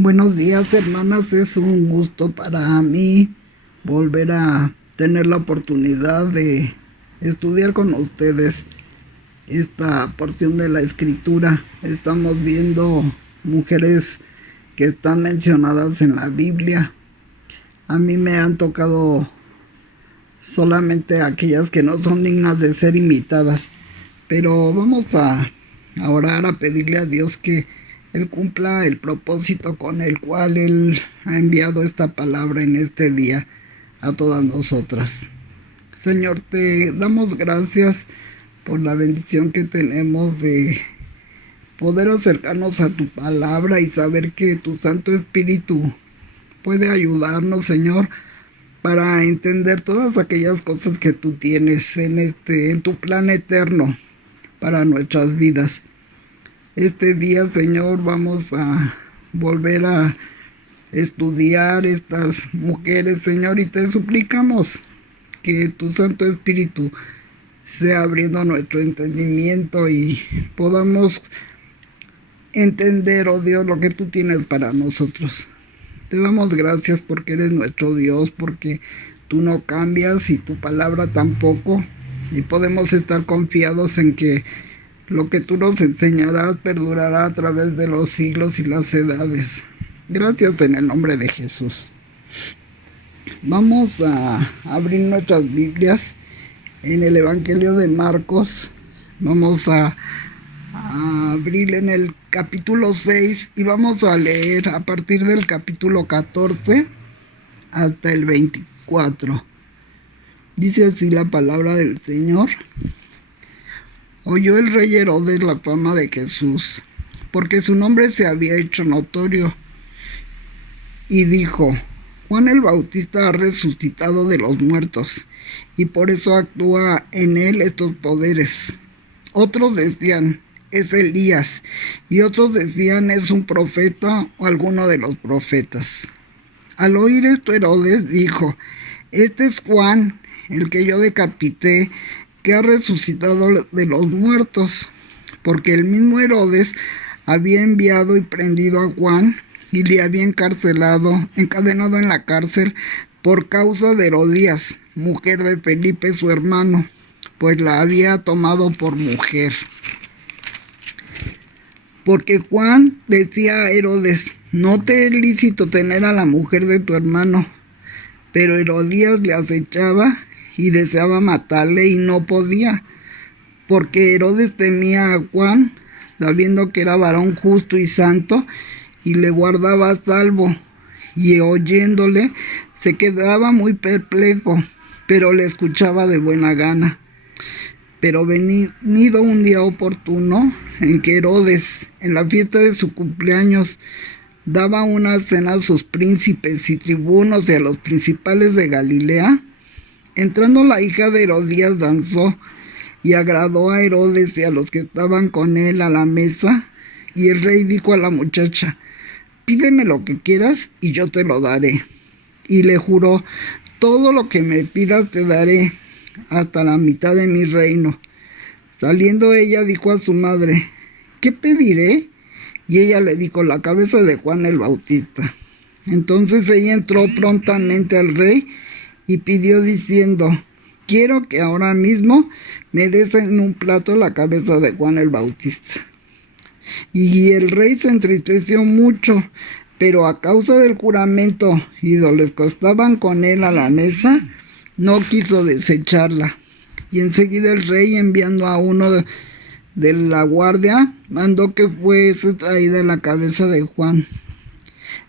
Buenos días, hermanas. Es un gusto para mí volver a tener la oportunidad de estudiar con ustedes esta porción de la escritura. Estamos viendo mujeres que están mencionadas en la Biblia. A mí me han tocado solamente aquellas que no son dignas de ser imitadas. Pero vamos a orar, a pedirle a Dios que Él cumpla el propósito con el cual Él ha enviado esta palabra en este día a todas nosotras. Señor, te damos gracias por la bendición que tenemos de poder acercarnos a tu palabra y saber que tu Santo Espíritu puede ayudarnos, Señor, para entender todas aquellas cosas que tú tienes en tu plan eterno para nuestras vidas. Este día, Señor, vamos a volver a estudiar estas mujeres, Señor, y te suplicamos que tu Santo Espíritu sea abriendo nuestro entendimiento y podamos entender, oh Dios, lo que tú tienes para nosotros. Te damos gracias porque eres nuestro Dios, porque tú no cambias y tu palabra tampoco, y podemos estar confiados en que lo que tú nos enseñarás perdurará a través de los siglos y las edades. Gracias en el nombre de Jesús. Vamos a abrir nuestras Biblias en el Evangelio de Marcos. Vamos a abrir en el capítulo 6 y vamos a leer a partir del capítulo 14 hasta el 24. Dice así la palabra del Señor. Oyó el rey Herodes la fama de Jesús, porque su nombre se había hecho notorio, y dijo: Juan el Bautista ha resucitado de los muertos, y por eso actúa en él estos poderes. Otros decían: es Elías, y otros decían: es un profeta o alguno de los profetas. Al oír esto, Herodes dijo: este es Juan, el que yo decapité, que ha resucitado de los muertos, porque el mismo Herodes había enviado y prendido a Juan y le había encarcelado, encadenado en la cárcel por causa de Herodías, mujer de Felipe su hermano, pues la había tomado por mujer. Porque Juan decía a Herodes: no te es lícito tener a la mujer de tu hermano. Pero Herodías le acechaba y deseaba matarle y no podía, porque Herodes temía a Juan, sabiendo que era varón justo y santo, y le guardaba a salvo, y oyéndole se quedaba muy perplejo, pero le escuchaba de buena gana. Pero venido un día oportuno, en que Herodes, en la fiesta de su cumpleaños, daba una cena a sus príncipes y tribunos y a los principales de Galilea, entrando la hija de Herodías danzó y agradó a Herodes y a los que estaban con él a la mesa. Y el rey dijo a la muchacha: pídeme lo que quieras y yo te lo daré. Y le juró: todo lo que me pidas te daré, hasta la mitad de mi reino. Saliendo ella dijo a su madre: ¿qué pediré? Y ella le dijo: la cabeza de Juan el Bautista. Entonces ella entró prontamente al rey y pidió diciendo: quiero que ahora mismo me des en un plato la cabeza de Juan el Bautista. Y el rey se entristeció mucho, pero a causa del juramento y de los que estaban con él a la mesa, no quiso desecharla. Y enseguida el rey, enviando a uno de la guardia, mandó que fuese traída la cabeza de Juan.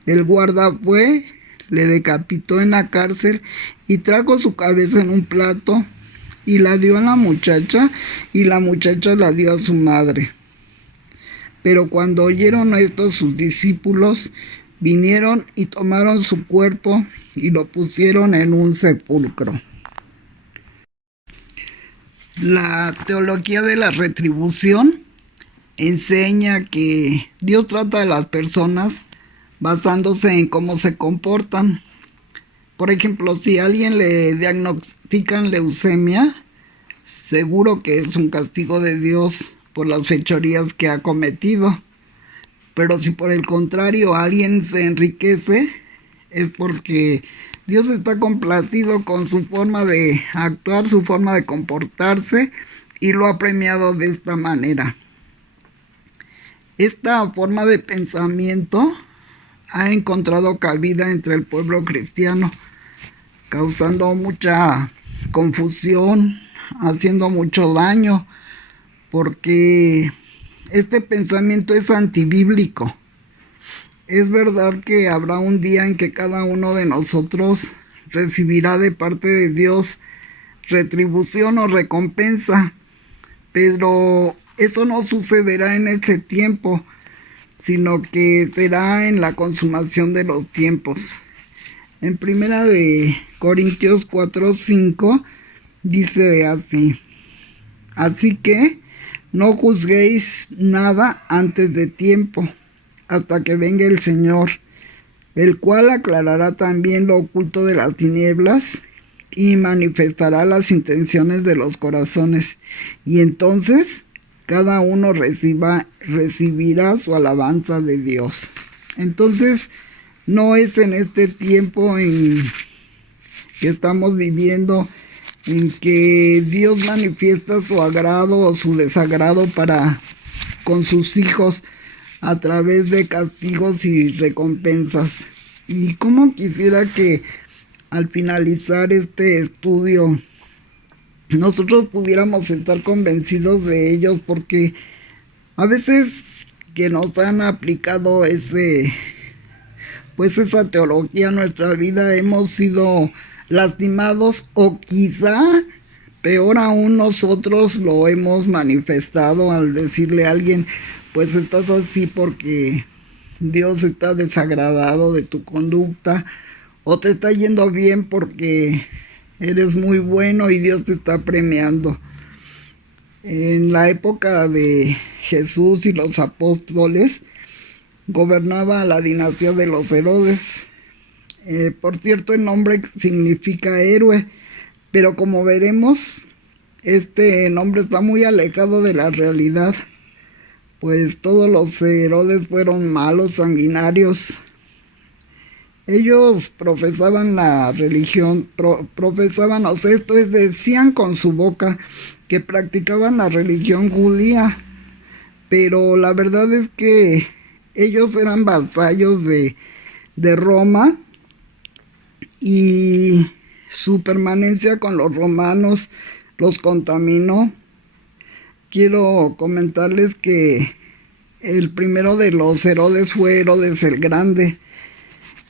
El guarda fue, le decapitó en la cárcel y trajo su cabeza en un plato y la dio a la muchacha, y la muchacha la dio a su madre. Pero cuando oyeron esto sus discípulos, vinieron y tomaron su cuerpo y lo pusieron en un sepulcro. La teología de la retribución enseña que Dios trata a las personas basándose en cómo se comportan. Por ejemplo, si a alguien le diagnostican leucemia, seguro que es un castigo de Dios por las fechorías que ha cometido. Pero si por el contrario alguien se enriquece, es porque Dios está complacido con su forma de actuar, su forma de comportarse, y lo ha premiado de esta manera. Esta forma de pensamiento ha encontrado cabida entre el pueblo cristiano, causando mucha confusión, haciendo mucho daño, porque este pensamiento es antibíblico. Es verdad que habrá un día en que cada uno de nosotros recibirá de parte de Dios retribución o recompensa, pero eso no sucederá en este tiempo, sino que será en la consumación de los tiempos. En primera de Corintios 4:5 dice así: así que no juzguéis nada antes de tiempo, hasta que venga el Señor, el cual aclarará también lo oculto de las tinieblas y manifestará las intenciones de los corazones. Y entonces cada uno recibirá su alabanza de Dios. Entonces, no es en este tiempo en que estamos viviendo en que Dios manifiesta su agrado o su desagrado para con sus hijos a través de castigos y recompensas. Y como quisiera que al finalizar este estudio nosotros pudiéramos estar convencidos de ellos, porque a veces que nos han aplicado esa teología a nuestra vida, hemos sido lastimados, o quizá peor aún nosotros lo hemos manifestado al decirle a alguien: pues estás así porque Dios está desagradado de tu conducta, o te está yendo bien porque eres muy bueno y Dios te está premiando. En la época de Jesús y los apóstoles gobernaba la dinastía de los Herodes. Por cierto, el nombre significa héroe, pero como veremos, este nombre está muy alejado de la realidad, pues todos los Herodes fueron malos, sanguinarios. Ellos profesaban la religión, decían con su boca que practicaban la religión judía, pero la verdad es que ellos eran vasallos de Roma, y su permanencia con los romanos los contaminó. Quiero comentarles que el primero de los Herodes fue Herodes el Grande.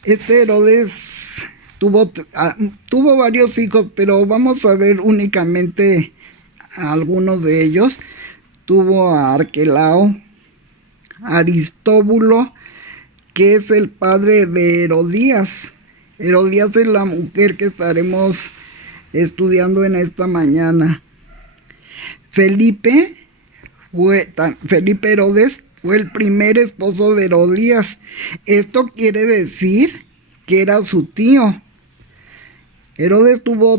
Este Herodes tuvo varios hijos, pero vamos a ver únicamente a algunos de ellos. Tuvo a Arquelao, Aristóbulo, que es el padre de Herodías. Herodías es la mujer que estaremos estudiando en esta mañana. Felipe Herodes fue el primer esposo de Herodías. Esto quiere decir que era su tío. Herodes tuvo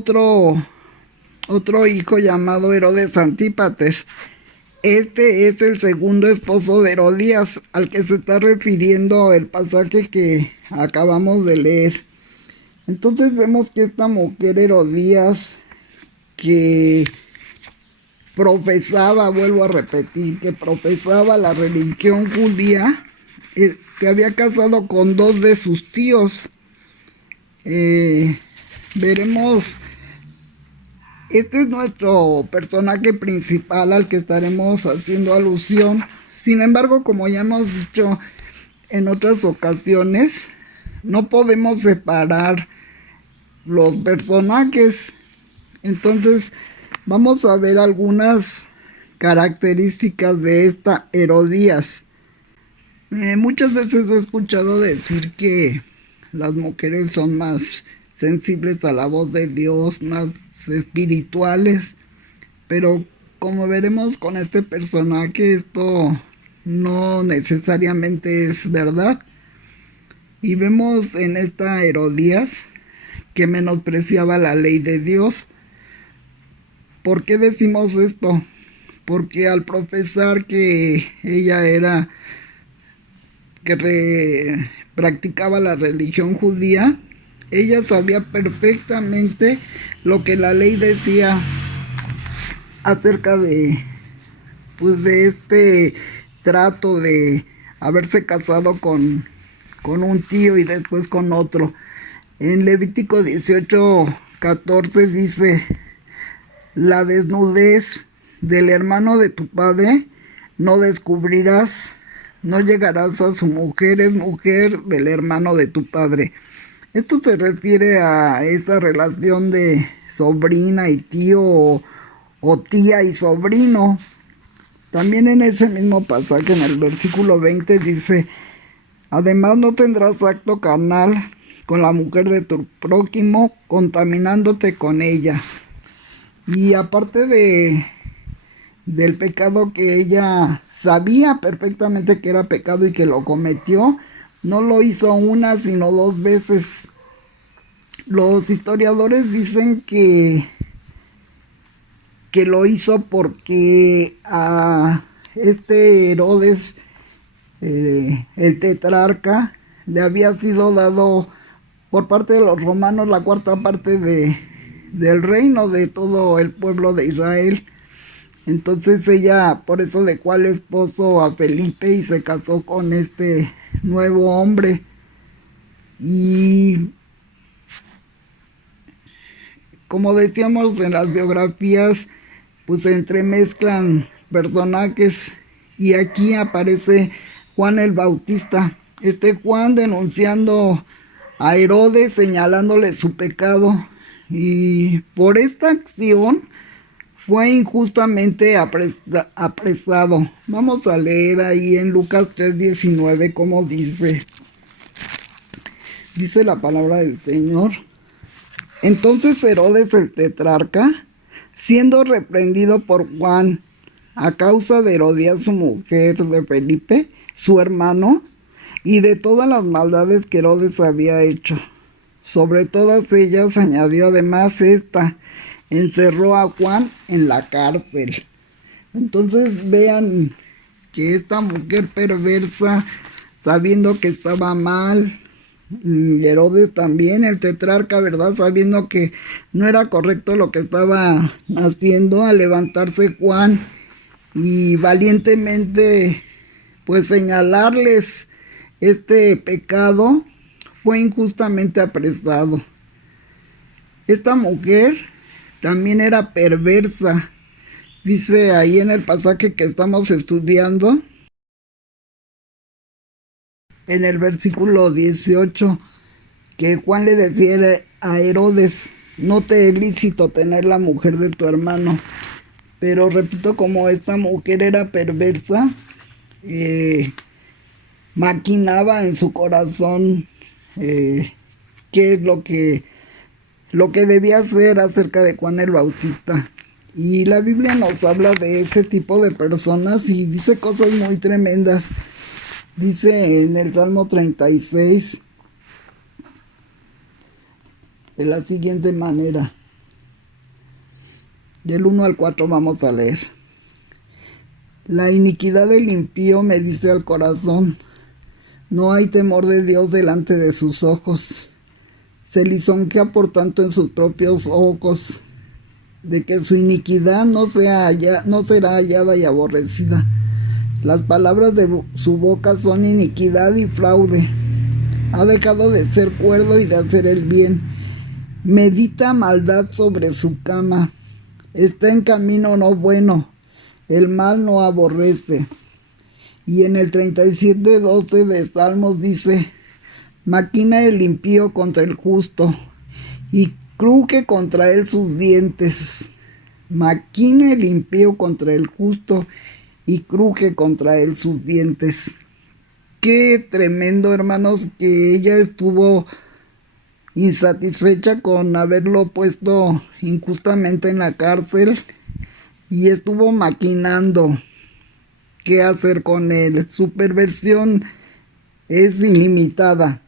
otro hijo llamado Herodes Antípater. Este es el segundo esposo de Herodías, al que se está refiriendo el pasaje que acabamos de leer. Entonces vemos que esta mujer Herodías, que vuelvo a repetir, que profesaba la religión judía, se había casado con dos de sus tíos. Veremos, este es nuestro personaje principal al que estaremos haciendo alusión. Sin embargo, como ya hemos dicho en otras ocasiones, no podemos separar los personajes. Entonces, vamos a ver algunas características de esta Herodías. Muchas veces he escuchado decir que las mujeres son más sensibles a la voz de Dios, más espirituales, pero como veremos con este personaje, esto no necesariamente es verdad. Y vemos en esta Herodías que menospreciaba la ley de Dios. ¿Por qué decimos esto? Porque al profesar que ella era practicaba la religión judía, ella sabía perfectamente lo que la ley decía acerca de, pues, de este trato de haberse casado con un tío y después con otro. En Levítico 18:14 dice: la desnudez del hermano de tu padre no descubrirás, no llegarás a su mujer, es mujer del hermano de tu padre. Esto se refiere a esa relación de sobrina y tío, o tía y sobrino. También en ese mismo pasaje, en el versículo 20, dice: además no tendrás acto carnal con la mujer de tu prójimo, contaminándote con ella. Y aparte del pecado que ella sabía perfectamente que era pecado y que lo cometió, no lo hizo una sino dos veces. Los historiadores dicen que lo hizo porque a este Herodes, el tetrarca, le había sido dado por parte de los romanos la cuarta parte del reino de todo el pueblo de Israel. Entonces ella por eso dejó al esposo, a Felipe, y se casó con este nuevo hombre. Y como decíamos, en las biografías pues se entremezclan personajes, y aquí aparece Juan el Bautista. Este Juan denunciando a Herodes, señalándole su pecado, y por esta acción fue injustamente apresado. Vamos a leer ahí en Lucas 3:19 cómo dice la palabra del Señor. Entonces Herodes el tetrarca, siendo reprendido por Juan a causa de Herodías, su mujer, de Felipe, su hermano, y de todas las maldades que Herodes había hecho, sobre todas ellas añadió además esta: encerró a Juan en la cárcel. Entonces vean que esta mujer perversa, sabiendo que estaba mal, y Herodes también, el tetrarca, ¿verdad?, sabiendo que no era correcto lo que estaba haciendo, al levantarse Juan y valientemente pues señalarles este pecado, fue injustamente apresado. Esta mujer también era perversa. Dice ahí en el pasaje que estamos estudiando, en el versículo 18, que Juan le decía a Herodes: no te es lícito tener la mujer de tu hermano. Pero repito, como esta mujer era perversa, maquinaba en su corazón qué es lo que debía hacer acerca de Juan el Bautista. Y la Biblia nos habla de ese tipo de personas y dice cosas muy tremendas. Dice en el Salmo 36 de la siguiente manera. Del 1 al 4 vamos a leer. La iniquidad del impío me dice al corazón: no hay temor de Dios delante de sus ojos. Se lisonjea por tanto en sus propios ojos, de que su iniquidad no será hallada y aborrecida. Las palabras de su boca son iniquidad y fraude. Ha dejado de ser cuerdo y de hacer el bien. Medita maldad sobre su cama. Está en camino no bueno. El mal no aborrece. Y en el 37:12 de Salmos dice: maquina el impío contra el justo y cruje contra él sus dientes. Maquina el impío contra el justo y cruje contra él sus dientes. Qué tremendo, hermanos, que ella estuvo insatisfecha con haberlo puesto injustamente en la cárcel y estuvo maquinando qué hacer con él. Su perversión es ilimitada.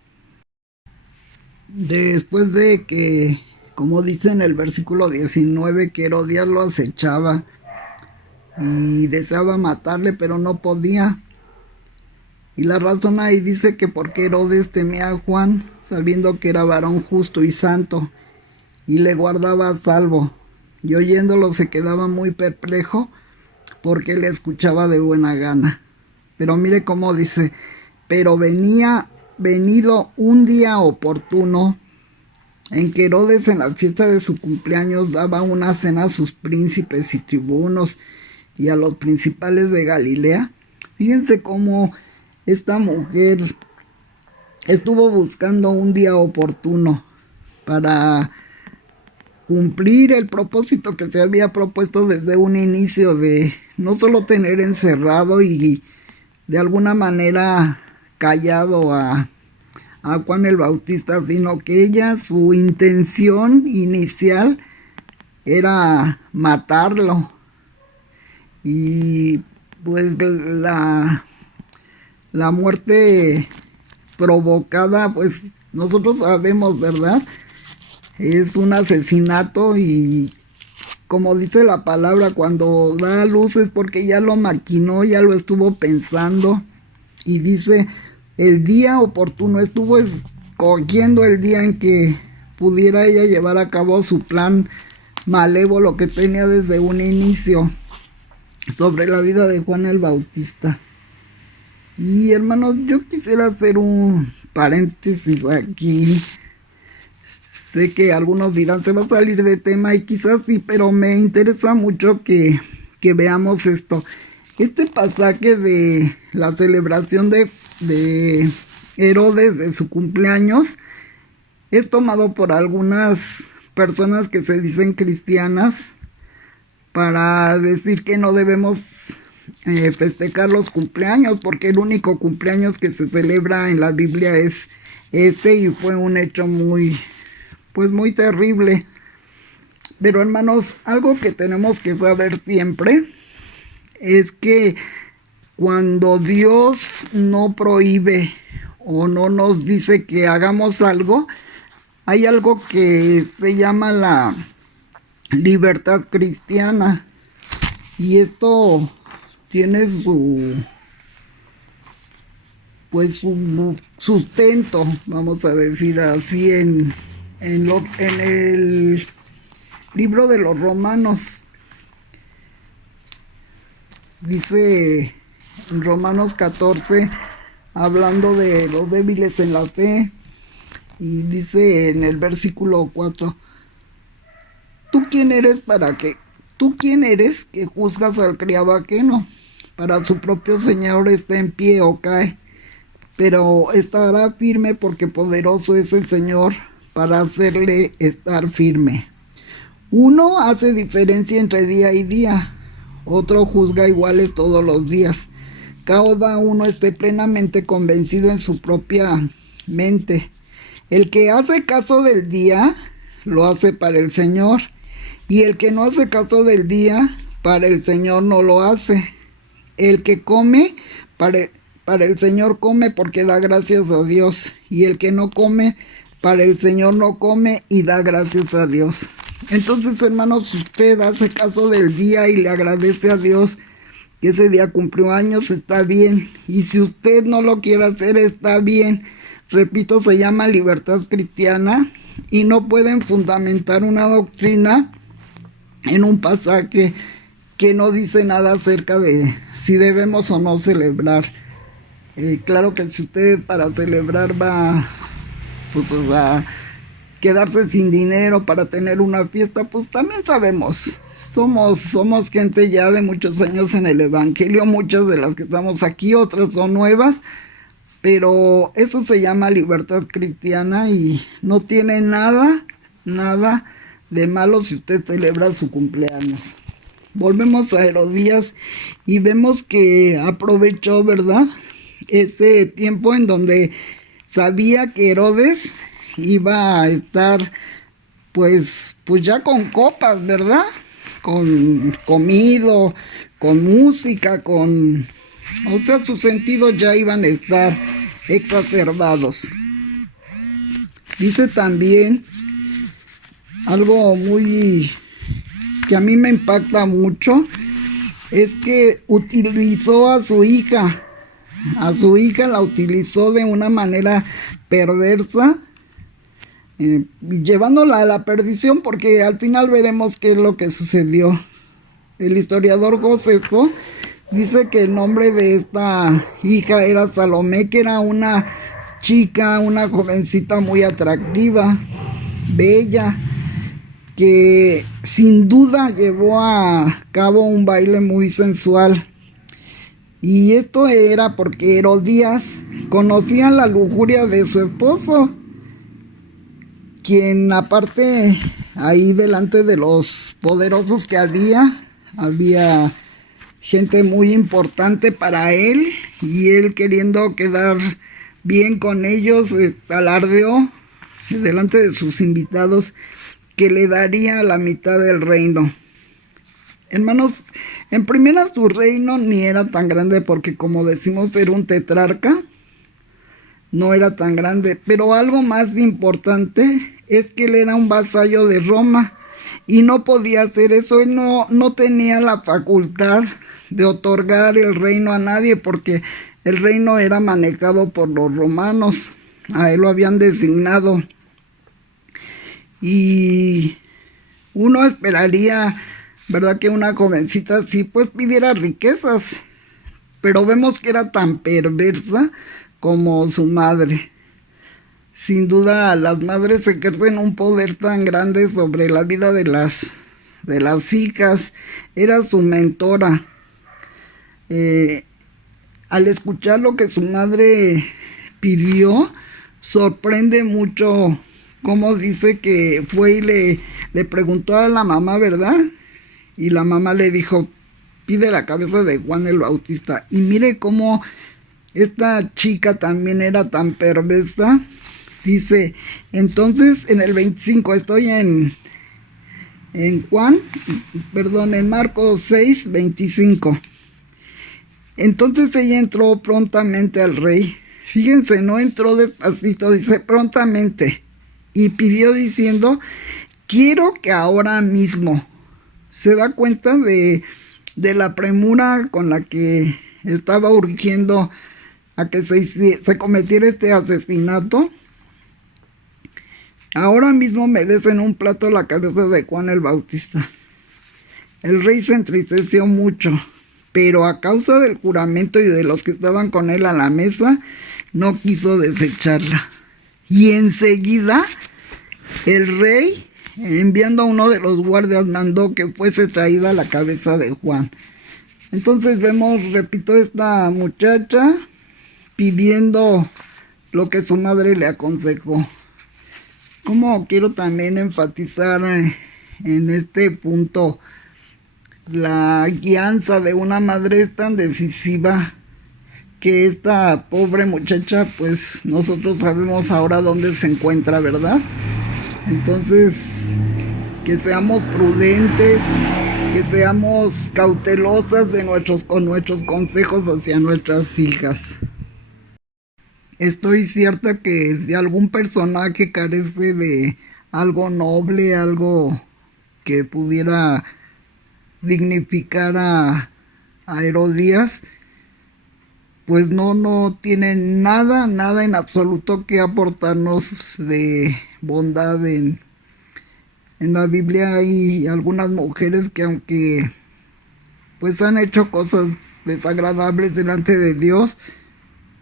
Después de que, como dice en el versículo 19, que Herodías lo acechaba y deseaba matarle, pero no podía. Y la razón ahí dice que porque Herodes temía a Juan, sabiendo que era varón justo y santo, y le guardaba a salvo. Y oyéndolo se quedaba muy perplejo, porque le escuchaba de buena gana. Pero mire cómo dice, pero venido un día oportuno, en que Herodes en la fiesta de su cumpleaños daba una cena a sus príncipes y tribunos y a los principales de Galilea. Fíjense cómo esta mujer estuvo buscando un día oportuno para cumplir el propósito que se había propuesto desde un inicio, de no solo tener encerrado y de alguna manera callado a Juan el Bautista, sino que ella, su intención inicial era matarlo. Y pues la muerte provocada, pues nosotros sabemos, ¿verdad? Es un asesinato, y como dice la palabra, cuando da a luz es porque ya lo maquinó, ya lo estuvo pensando. Y dice, el día oportuno, estuvo escogiendo el día en que pudiera ella llevar a cabo su plan malévolo que tenía desde un inicio sobre la vida de Juan el Bautista. Y hermanos, yo quisiera hacer un paréntesis aquí. Sé que algunos dirán, se va a salir de tema, y quizás sí, pero me interesa mucho que veamos esto. Este pasaje de la celebración de Herodes de su cumpleaños es tomado por algunas personas que se dicen cristianas para decir que no debemos festejar los cumpleaños, porque el único cumpleaños que se celebra en la Biblia es este, y fue un hecho muy terrible. Pero hermanos, algo que tenemos que saber siempre es que cuando Dios no prohíbe o no nos dice que hagamos algo, hay algo que se llama la libertad cristiana, y esto tiene su sustento, vamos a decir así, en el libro de los Romanos. Dice en Romanos 14, hablando de los débiles en la fe, y dice en el versículo 4, ¿tú quién eres que juzgas al criado ajeno? Para su propio Señor está en pie o cae, pero estará firme, porque poderoso es el Señor para hacerle estar firme. Uno hace diferencia entre día y día, otro juzga iguales todos los días. Cada uno esté plenamente convencido en su propia mente. El que hace caso del día, lo hace para el Señor, y el que no hace caso del día, para el Señor no lo hace. El que come, para el Señor come, porque da gracias a Dios, y el que no come, para el Señor no come y da gracias a Dios. Entonces, hermanos, si usted hace caso del día y le agradece a Dios que ese día cumplió años, está bien. Y si usted no lo quiere hacer, está bien. Repito, se llama libertad cristiana, y no pueden fundamentar una doctrina en un pasaje que no dice nada acerca de si debemos o no celebrar. Claro que si usted para celebrar va a quedarse sin dinero para tener una fiesta, pues también sabemos, somos gente ya de muchos años en el evangelio, muchas de las que estamos aquí, otras son nuevas, pero eso se llama libertad cristiana, y no tiene nada de malo si usted celebra su cumpleaños. Volvemos a Herodías y vemos que aprovechó, ¿verdad?, ese tiempo en donde sabía que Herodes iba a estar pues ya con copas, ¿verdad? Con comido, con música, sus sentidos ya iban a estar exacerbados. Dice también algo que a mí me impacta mucho, es que utilizó a su hija a su hija, la utilizó de una manera perversa, llevándola a la perdición, porque al final veremos qué es lo que sucedió. El historiador Josefo dice que el nombre de esta hija era Salomé, que era una chica, una jovencita muy atractiva, bella, que sin duda llevó a cabo un baile muy sensual. Y esto era porque Herodías conocía la lujuria de su esposo, quien aparte ahí delante de los poderosos que había gente muy importante para él, y él queriendo quedar bien con ellos, alardeó delante de sus invitados que le daría la mitad del reino. Hermanos, en primera su reino ni era tan grande porque, como decimos, era un tetrarca, no era tan grande, pero algo más importante es que él era un vasallo de Roma y no podía hacer eso. Él no tenía la facultad de otorgar el reino a nadie, porque el reino era manejado por los romanos, a él lo habían designado. Y uno esperaría, ¿verdad?, que una jovencita así pues pidiera riquezas, pero vemos que era tan perversa como su madre. Sin duda, las madres ejercen un poder tan grande sobre la vida de las hijas. Era su mentora. Al escuchar lo que su madre pidió, sorprende mucho cómo dice que fue y le preguntó a la mamá, ¿verdad? Y la mamá le dijo, pide la cabeza de Juan el Bautista. Y mire cómo esta chica también era tan perversa. Dice, entonces en el 25, estoy en Marcos 6, 25. Entonces ella entró prontamente al rey. Fíjense, no entró despacito, dice prontamente. Y pidió diciendo, quiero que ahora mismo. Se da cuenta de la premura con la que estaba urgiendo a que se cometiera este asesinato. Ahora mismo me des en un plato la cabeza de Juan el Bautista. El rey se entristeció mucho, pero a causa del juramento y de los que estaban con él a la mesa, no quiso desecharla. Y enseguida el rey, enviando a uno de los guardias, mandó que fuese traída la cabeza de Juan. Entonces vemos, repito, esta muchacha pidiendo lo que su madre le aconsejó. Como quiero también enfatizar en este punto, la guianza de una madre es tan decisiva que esta pobre muchacha, pues nosotros sabemos ahora dónde se encuentra, ¿verdad? Entonces, que seamos prudentes, que seamos cautelosas con nuestros consejos hacia nuestras hijas. Estoy cierta que si algún personaje carece de algo noble, algo que pudiera dignificar a Herodías, pues no tiene nada en absoluto que aportarnos de bondad. En la Biblia hay algunas mujeres que, aunque pues han hecho cosas desagradables delante de Dios,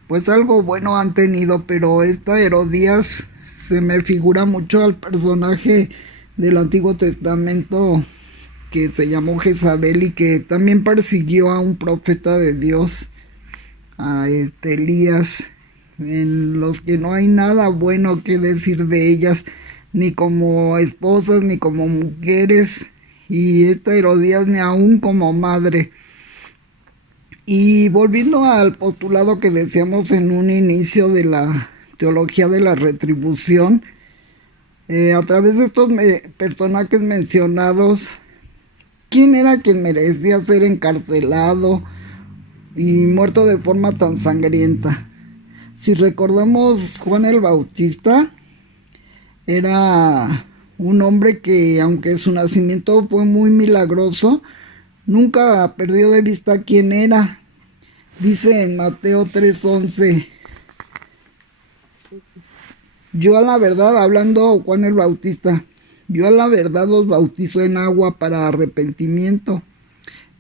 pues algo bueno han tenido. Pero esta Herodías se me figura mucho al personaje del Antiguo Testamento que se llamó Jezabel y que también persiguió a un profeta de Dios, a Elías, en los que no hay nada bueno que decir de ellas, ni como esposas, ni como mujeres, y esta Herodías ni aún como madre. Y volviendo al postulado que decíamos en un inicio de la teología de la retribución, a través de estos personajes mencionados, ¿quién era quien merecía ser encarcelado y muerto de forma tan sangrienta? Si recordamos, Juan el Bautista era un hombre que, aunque su nacimiento fue muy milagroso, nunca perdió de vista quién era. Dice en Mateo 3:11, yo a la verdad, hablando Juan el Bautista, yo a la verdad os bautizo en agua para arrepentimiento,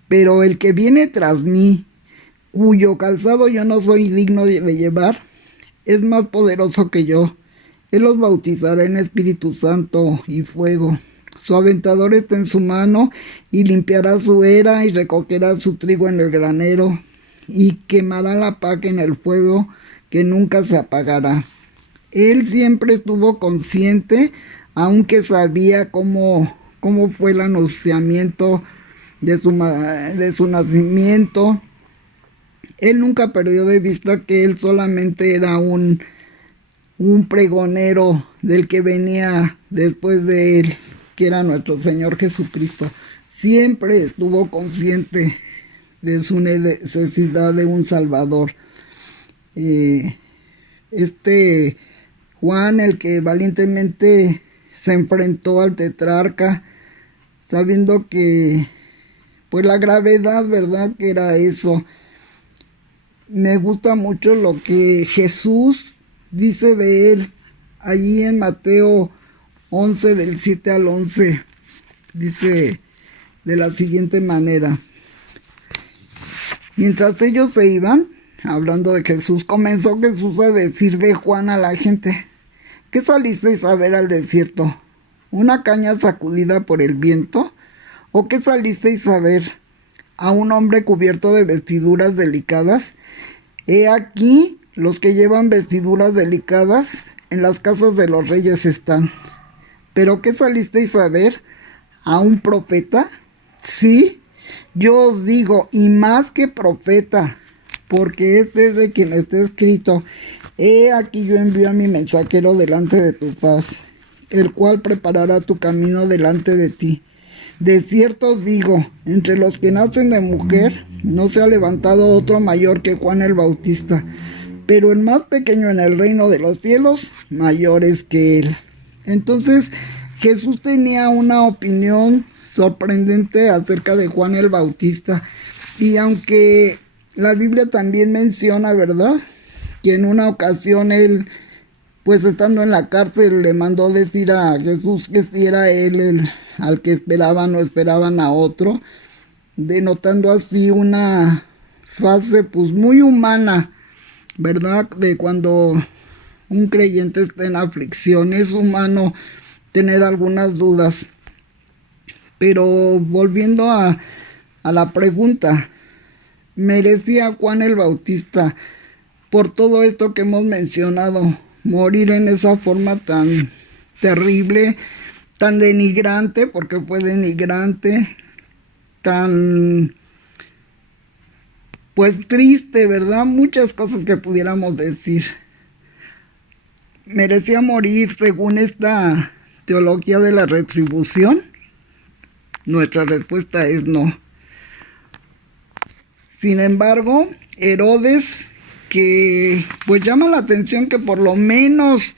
pero el que viene tras mí, cuyo calzado yo no soy digno de llevar, es más poderoso que yo. Él los bautizará en Espíritu Santo y fuego. Su aventador está en su mano y limpiará su era y recogerá su trigo en el granero y quemará la paja en el fuego que nunca se apagará. Él siempre estuvo consciente, aunque sabía cómo fue el anunciamiento de su nacimiento. Él nunca perdió de vista que él solamente era un pregonero del que venía después de él, que era nuestro Señor Jesucristo. Siempre estuvo consciente de su necesidad de un Salvador. Juan, el que valientemente se enfrentó al tetrarca, sabiendo que, pues la gravedad, ¿verdad?, que era eso. Me gusta mucho lo que Jesús dice de él, allí en Mateo 11, del 7 al 11, dice de la siguiente manera: mientras ellos se iban, hablando de Jesús, comenzó Jesús a decir de Juan a la gente: ¿qué salisteis a ver al desierto? ¿Una caña sacudida por el viento? ¿O qué salisteis a ver? ¿A un hombre cubierto de vestiduras delicadas? He aquí, los que llevan vestiduras delicadas en las casas de los reyes están. ¿Pero qué salisteis a ver? ¿A un profeta? Sí, yo os digo, y más que profeta, porque este es de quien está escrito: he aquí yo envío a mi mensajero delante de tu faz, el cual preparará tu camino delante de ti. De cierto os digo, entre los que nacen de mujer, no se ha levantado otro mayor que Juan el Bautista, pero el más pequeño en el reino de los cielos, mayor es que él. Entonces, Jesús tenía una opinión sorprendente acerca de Juan el Bautista. Y aunque la Biblia también menciona, ¿verdad?, que en una ocasión él, pues estando en la cárcel, le mandó decir a Jesús que si era él al que esperaban o esperaban a otro, denotando así una fase pues muy humana, ¿verdad?, de cuando un creyente está en aflicción. Es humano tener algunas dudas. Pero volviendo a la pregunta, ¿merecía Juan el Bautista, por todo esto que hemos mencionado, morir en esa forma tan terrible, tan denigrante, porque fue denigrante, tan pues triste, ¿verdad? Muchas cosas que pudiéramos decir. ¿Merecía morir según esta teología de la retribución? Nuestra respuesta es no. Sin embargo, Herodes, que pues llama la atención que por lo menos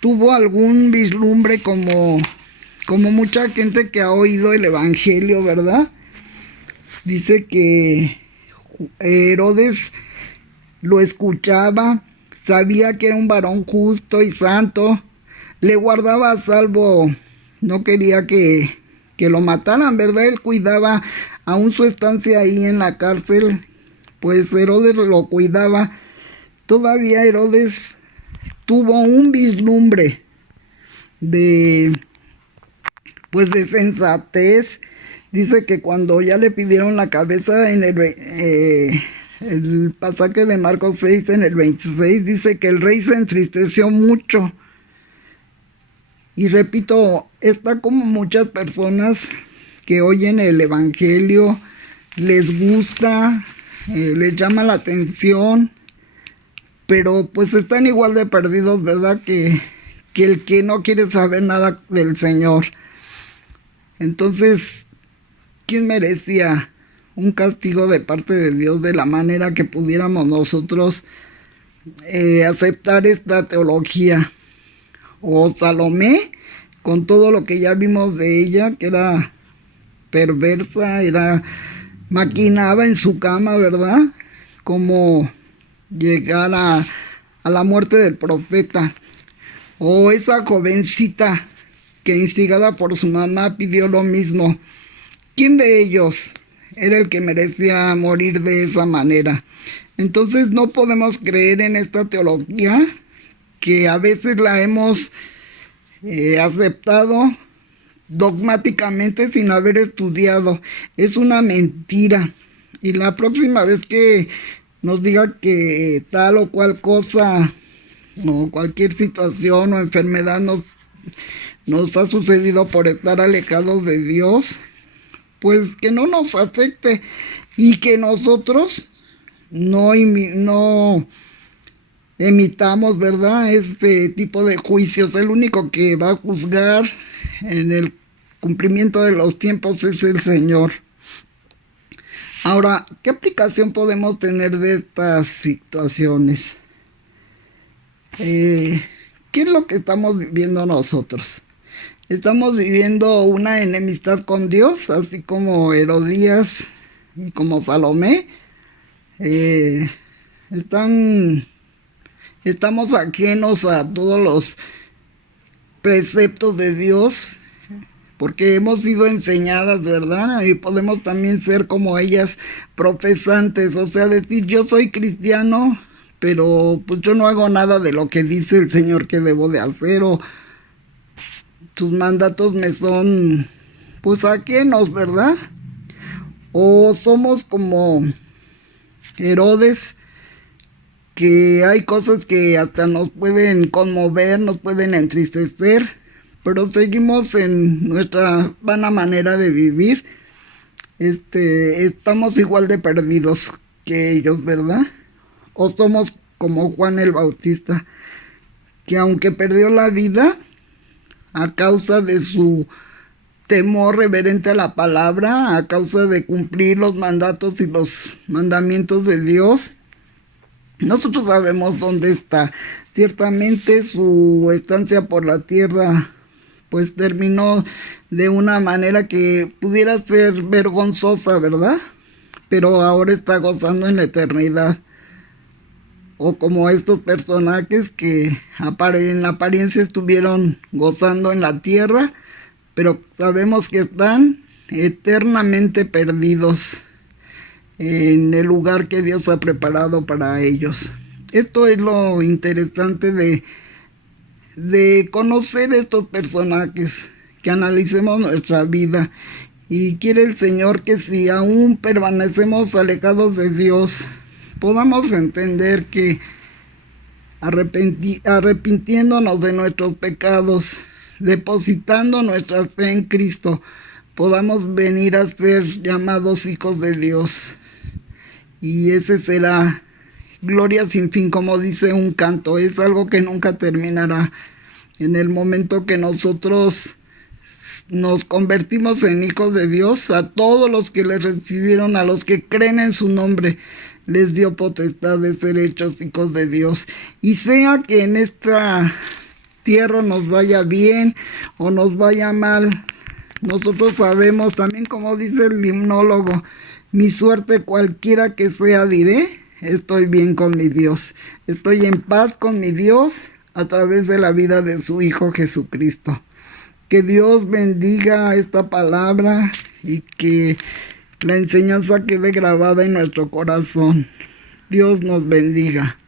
tuvo algún vislumbre, como mucha gente que ha oído el evangelio, ¿verdad? Dice que Herodes lo escuchaba, sabía que era un varón justo y santo, le guardaba a salvo, no quería que lo mataran, ¿verdad? Él cuidaba, aún su estancia ahí en la cárcel, pues Herodes lo cuidaba. Todavía Herodes tuvo un vislumbre de sensatez. Dice que cuando ya le pidieron la cabeza, en el pasaje de Marcos 6, en el 26, dice que el rey se entristeció mucho. Y repito, está como muchas personas que oyen el evangelio, les gusta, les llama la atención, pero pues están igual de perdidos, ¿verdad?, que el que no quiere saber nada del Señor. Entonces, ¿quién merecía un castigo de parte de Dios de la manera que pudiéramos nosotros aceptar esta teología? O Salomé, con todo lo que ya vimos de ella, que era perversa, maquinaba en su cama, ¿verdad?, cómo llegar a la muerte del profeta. O esa jovencita que instigada por su mamá pidió lo mismo. ¿Quién de ellos era el que merecía morir de esa manera? Entonces no podemos creer en esta teología que a veces la hemos aceptado dogmáticamente sin haber estudiado. Es una mentira. Y la próxima vez que nos diga que tal o cual cosa o cualquier situación o enfermedad nos ha sucedido por estar alejados de Dios, pues que no nos afecte y que nosotros no emitamos, ¿verdad?, este tipo de juicios. El único que va a juzgar en el cumplimiento de los tiempos es el Señor. Ahora, ¿qué aplicación podemos tener de estas situaciones? ¿Qué es lo que estamos viviendo nosotros? Estamos viviendo una enemistad con Dios, así como Herodías y como Salomé. Estamos ajenos a todos los preceptos de Dios, porque hemos sido enseñadas, ¿verdad? Y podemos también ser como ellas, profesantes, o sea, decir yo soy cristiano, pero pues yo no hago nada de lo que dice el Señor que debo de hacer, o sus mandatos me son pues ajenos, ¿verdad? O somos como Herodes, que hay cosas que hasta nos pueden conmover, nos pueden entristecer, pero seguimos en nuestra vana manera de vivir. Estamos igual de perdidos que ellos, ¿verdad? O somos como Juan el Bautista, que aunque perdió la vida a causa de su temor reverente a la palabra, a causa de cumplir los mandatos y los mandamientos de Dios, nosotros sabemos dónde está. Ciertamente su estancia por la tierra pues terminó de una manera que pudiera ser vergonzosa, ¿verdad? Pero ahora está gozando en la eternidad. O como estos personajes que en apariencia estuvieron gozando en la tierra, pero sabemos que están eternamente perdidos en el lugar que Dios ha preparado para ellos. Esto es lo interesante de conocer estos personajes, que analicemos nuestra vida. Y quiere el Señor que si aún permanecemos alejados de Dios, podamos entender que arrepintiéndonos de nuestros pecados, depositando nuestra fe en Cristo, podamos venir a ser llamados hijos de Dios. Y ese será gloria sin fin, como dice un canto. Es algo que nunca terminará. En el momento que nosotros nos convertimos en hijos de Dios, a todos los que le recibieron, a los que creen en su nombre, les dio potestad de ser hechos hijos de Dios. Y sea que en esta tierra nos vaya bien o nos vaya mal, nosotros sabemos también, como dice el himnólogo, mi suerte cualquiera que sea, diré, estoy bien con mi Dios. Estoy en paz con mi Dios a través de la vida de su Hijo Jesucristo. Que Dios bendiga esta palabra y que la enseñanza quede grabada en nuestro corazón. Dios nos bendiga.